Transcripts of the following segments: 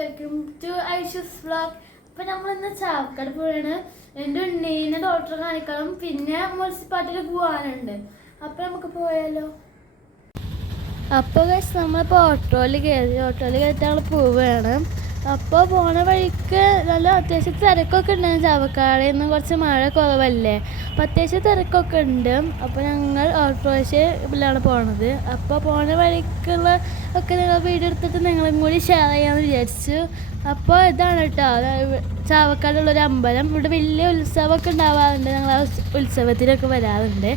Welcome to Aishu's vlog. അപ്പോൾ നമ്മളിന്ന് ചാവക്കാട് പോവാണ്. എൻ്റെ ഉണ്ണീനെ ഡോക്ടറെ കാണിക്കണം, പിന്നെ മുനിസിപ്പാലിറ്റിയിൽ പോകാനുണ്ട്. അപ്പോൾ നമുക്ക് പോയാലോ? അപ്പോൾ നമ്മളിപ്പോൾ ഓട്ടോയിൽ കയറിയിട്ട് ഞങ്ങൾ പോവുകയാണ്. അപ്പോൾ പോണ വഴിക്ക് നല്ല അത്യാവശ്യം തിരക്കൊക്കെ ഉണ്ടായിരുന്നു. ചാവക്കാട് നിന്ന് കുറച്ച് മഴ കുറവല്ലേ, അപ്പോൾ അത്യാവശ്യം തിരക്കൊക്കെ ഉണ്ട്. അപ്പോൾ ഞങ്ങൾ ഓട്ടോറിക്ഷയിലാണ് പോണത്. അപ്പോൾ പോണ വഴിക്കുള്ള ഒക്കെ ഞങ്ങൾ വീഡിയോ എടുത്തിട്ട് നിങ്ങളും കൂടി ഷെയർ ചെയ്യാമെന്ന് വിചാരിച്ചു. അപ്പോൾ ഇതാണ് കേട്ടോ ചാവക്കാടുള്ളൊരു അമ്പലം. ഇവിടെ വലിയ ഉത്സവമൊക്കെ ഉണ്ടാവാറുണ്ട്, ഞങ്ങൾ ആ ഉത്സവത്തിലൊക്കെ വരാറുണ്ട്.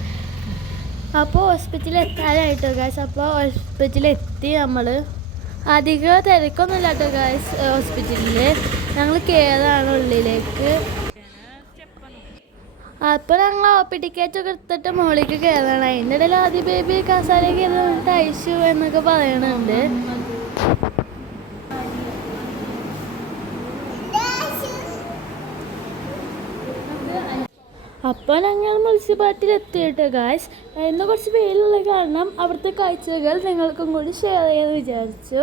അപ്പോൾ ഹോസ്പിറ്റലിൽ എത്താനായിട്ടോ ഗായ്സ്. അപ്പോൾ ഹോസ്പിറ്റലിലെത്തി. നമ്മൾ അധികം തിരക്കൊന്നുമില്ല കേട്ടോ ഗായ്സ്. ഹോസ്പിറ്റലിൽ ഞങ്ങൾ കയറാണ് ഉള്ളിലേക്ക്. അപ്പോൾ ഞങ്ങൾ OP ടിക്കറ്റൊക്കെ എടുത്തിട്ട് മുകളിലേക്ക് കയറണം. അതിൻ്റെ ഇടയിൽ ആദ്യ ബേബി കസാര കയറിയിട്ട് ഐഷു എന്നൊക്കെ പറയണുണ്ട്. അപ്പോൾ ഞങ്ങൾ മുനിസിപ്പാലിറ്റിയിൽ എത്തിയിട്ട് ഗായ്സ്. ഇന്ന് കുറച്ച് വെയിലുള്ള കാരണം അവിടുത്തെ കാഴ്ചകൾ നിങ്ങൾക്കും കൂടി ഷെയർ ചെയ്യാമെന്ന് വിചാരിച്ചു.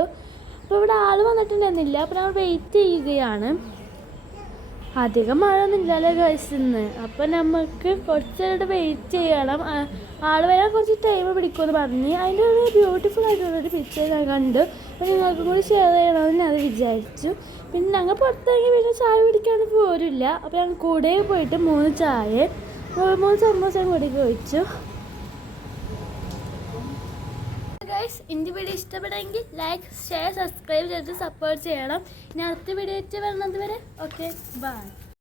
അപ്പോൾ ഇവിടെ ആൾ വന്നിട്ടുണ്ടെന്നില്ല, അപ്പോൾ ഞങ്ങൾ വെയിറ്റ് ചെയ്യുകയാണ്. അധികം മഴ ഒന്നും ഇല്ലല്ലോ ഗായ്സ് ഇന്ന്. അപ്പോൾ നമുക്ക് കുറച്ച് നേരം വെയിറ്റ് ചെയ്യണം. ആൾ വരാൻ കുറച്ച് ടൈം പിടിക്കുമെന്ന് പറഞ്ഞ്. അതിൻ്റെ ഒരു ബ്യൂട്ടിഫുൾ ആയിട്ടുള്ളൊരു പിക്ചർ ഞാൻ കണ്ടു. അപ്പോൾ നിങ്ങൾക്കും കൂടി ഷെയർ ചെയ്യണമെന്ന് ഞാൻ വിചാരിച്ചു. പിന്നെ ഞങ്ങൾ പുറത്തിറങ്ങി പിന്നെ ചായ കുടിക്കാൻ പോരില്ല. അപ്പോൾ ഞങ്ങൾ കൂടെ പോയിട്ട് 3 ചായ 3 സമോസയും കൂടി കഴിച്ചു. ഗൈസ്, എൻ്റെ വീഡിയോ ഇഷ്ടപ്പെടുമെങ്കിൽ ലൈക്ക്, ഷെയർ, സബ്സ്ക്രൈബ് ചെയ്ത് സപ്പോർട്ട് ചെയ്യണം. ഇനി അടുത്ത വീഡിയോ വരുന്നത് വരെ ഓക്കെ, ബൈ.